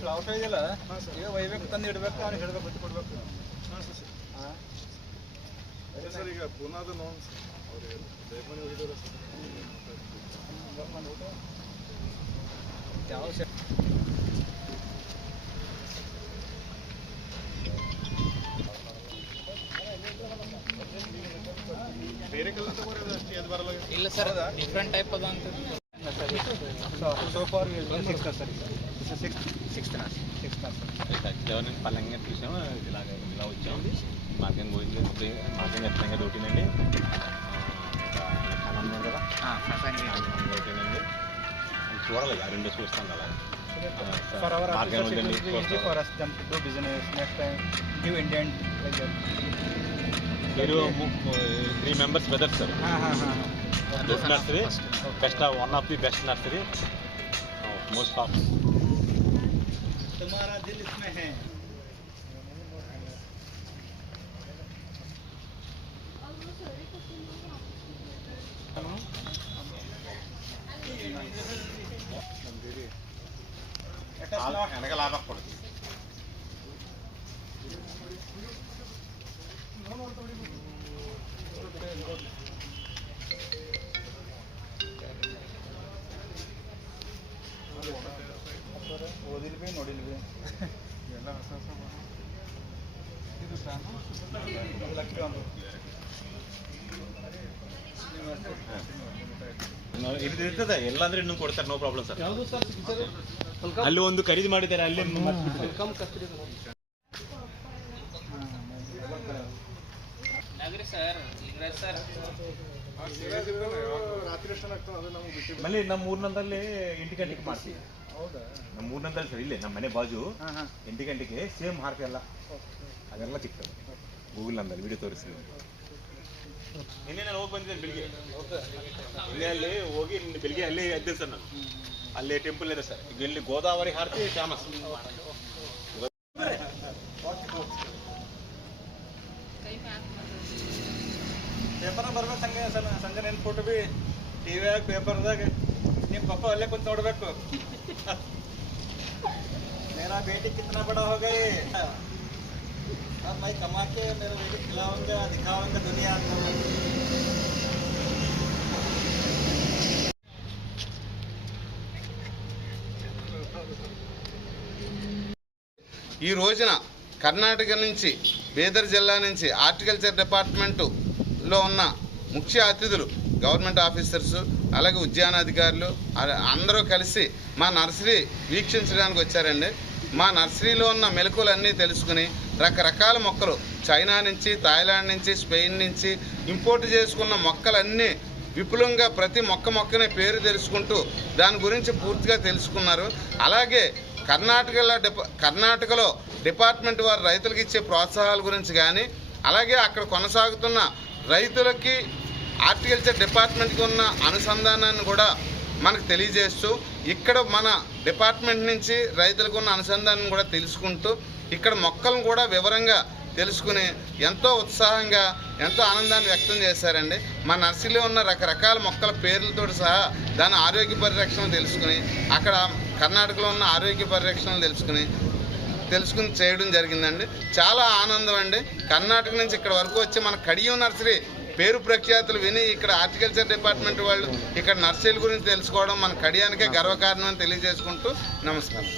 ಇದೆಯಲ್ಲ ಈಗ ಒಯ್ಬೇಕು ತಂದು ಇಡ್ಬೇಕು. ಅವ್ನಿಗೆ ಹಿಡ್ಬೇಕು ಬಿಟ್ಟು ಕೊಡ್ಬೇಕು ಹಾಂ ಅದೇ ಸರ್. ಈಗ ಪುನಾದ ನೋವು ಸರ್. ಅವ್ರಿಗೆ ಬೇಗನೆ ಹೋಗಿದ್ದಾರೆ ಸರ್. ಯಾವ ಬೇರೆ ಕಲರ್ ತಗೋರಿ ಅಷ್ಟೇ ಅದು ಬರಲ್ಲ. ಇಲ್ಲ ಸರ್. ಡಿಫ್ರೆಂಟ್ ಟೈಪ್ ಅದ ಅಂತ. ఎవరిని పల్లంగా చూసాము ఇలాగ ఇలా వచ్చాం మార్కెట్ పోయింది మార్కెట్ ఎట్లంగా దొరికిందండి ఆనందం కదా చూడాలి ఆ రెండు చూస్తాం కదా ఫర్ అవర్ మార్కెట్ ఆఫీసర్స్ ఉందండి it will easy for us them to do business next time give Indian like that మీరు three members brothers sir This nursery, best of, one of the best nursery, most of. तुम्हारा दिल इसमें है எனக்கு லாபப்படுது No, no, no, no. ಹೊಸ ಹೊಸ ಬಣ್ಣ. ಇದು ಇರ್ತದೆ ಎಲ್ಲ ಅಂದ್ರೆ ಇದು ಇರ್ತದೆ. ಎಲ್ಲಾಂದ್ರೆ ಇನ್ನೂ ಕೊಡ್ತಾರೆ ನೋ ಪ್ರಾಬ್ಲಮ್ ಸರ್ ಅಲ್ಲಿ ಒಂದು ಖರೀದಿ ಮಾಡಿದ್ದಾರೆ ಅಲ್ಲಿ ಸರ್ ಲಿಂಗರಾಜ್ ಸರ್ ಮళ్ళీ ನಮ್ಮ ಊರಿನಲ್ಲೇ ಎಂಟು ಗಂಟೆಗೆ ಮಾಡ್ತೀವಿ. ಹೌದಾ ನಮ್ಮ ಊರಿನದಲ್ಲಿ ಸರ್ ಇಲ್ಲೇ ನಮ್ಮ ಮನೆ ಬಾಜು ಹಾಂ ಹಾಂ. ಎಂಟು ಗಂಟೆಗೆ ಸೇಮ್ ಹಾರ್ತಿ ಎಲ್ಲ ಅದೆಲ್ಲ ಸಿಗ್ತದೆ. ಗೂಗಲ್ ನಂದಲ್ಲಿ ವಿಡಿಯೋ ತೋರಿಸ್ತೀನಿ. ನಿನ್ನೆ ನಾನು ಹೋಗಿ ಬಂದಿದ್ದೇನೆ ಬೆಳಿಗ್ಗೆ. ನಿನ್ನೆ ಅಲ್ಲಿ ಹೋಗಿ ನಿನ್ನೆ ಬೆಳಿಗ್ಗೆ ಅಲ್ಲಿ ಎದ್ದೆ ಸರ್ ನಾನು. ಅಲ್ಲಿ ಟೆಂಪಲ್ ಇದೆ ಸರ್. ಇಲ್ಲಿ ಗೋದಾವರಿ ಹಾರತಿ ಫೇಮಸ್ ಪೇಪರ್ ಬರ್ಬೇಕು ಸಂಜೆ ಸಂಜೆ ನೆನ್ಪುಟ್ಟು ಬಿ ಟಿ ವ್ಯಾಗ ಪೇಪರ್ದಾಗ ನಿಮ್ಮ ಪಪ್ಪ ಅಲ್ಲೇ ಕುಂತು ನೋಡ್ಬೇಕು ಮೇರಾ ಭೇಟಿ ಕಿತ್ನಾ ಬಡ ಹೋಗಿ ಮೈ ತಮಾಕೆ ಮೇರ ಭೇಟಿ ಖಿಲಾವಂಗ ದಿಖಾವಂಗ ದುನಿಯಾ ಅಂತ ఈ రోజున కర్ణాటక నుంచి బీదర్ జిల్లా నుంచి హార్టికల్చర్ డిపార్ట్మెంటు లో ఉన్న ముఖ్య అతిథులు గవర్నమెంట్ ఆఫీసర్స్ అలాగే ఉద్యానాధికారులు అందరూ కలిసి మా నర్సరీ వీక్షించడానికి వచ్చారండి. మా నర్సరీలో ఉన్న మెలకువలన్నీ తెలుసుకుని రకరకాల మొక్కలు చైనా నుంచి థాయిలాండ్ నుంచి స్పెయిన్ నుంచి ఇంపోర్ట్ చేసుకున్న మొక్కలన్నీ విపులంగా ప్రతి మొక్క మొక్కనే పేరు తెలుసుకుంటూ దాని గురించి పూర్తిగా తెలుసుకున్నారు. అలాగే కర్ణాటకలో డిపా కర్ణాటకలో డిపార్ట్మెంట్ వారు రైతులకు ఇచ్చే ప్రోత్సాహాల గురించి కానీ అలాగే అక్కడ కొనసాగుతున్న రైతులకి హార్టికల్చర్ డిపార్ట్మెంట్కి ఉన్న అనుసంధానాన్ని కూడా మనకు తెలియజేస్తూ ఇక్కడ మన డిపార్ట్మెంట్ నుంచి రైతులకు ఉన్న అనుసంధానం కూడా తెలుసుకుంటూ ఇక్కడ మొక్కలను కూడా వివరంగా తెలుసుకుని ఎంతో ఉత్సాహంగా ఎంతో ఆనందాన్ని వ్యక్తం చేశారండి. మా నర్సరీలో ఉన్న రకరకాల మొక్కల పేర్లతో సహా దాని ఆరోగ్య పరిరక్షణ తెలుసుకుని అక్కడ కర్ణాటకలో ఉన్న ఆరోగ్య పరిరక్షణ తెలుసుకుని తెలుసుకుని చేయడం జరిగిందండి. చాలా ఆనందం అండి. కర్ణాటక నుంచి ఇక్కడ వరకు వచ్చి మన కడియం నర్సరీ పేరు ప్రఖ్యాతులు విని ఇక్కడ హార్టికల్చర్ డిపార్ట్మెంట్ వాళ్ళు ఇక్కడ నర్సరీల గురించి తెలుసుకోవడం మన కడియానికే గర్వకారణం అని తెలియజేసుకుంటూ నమస్కారం.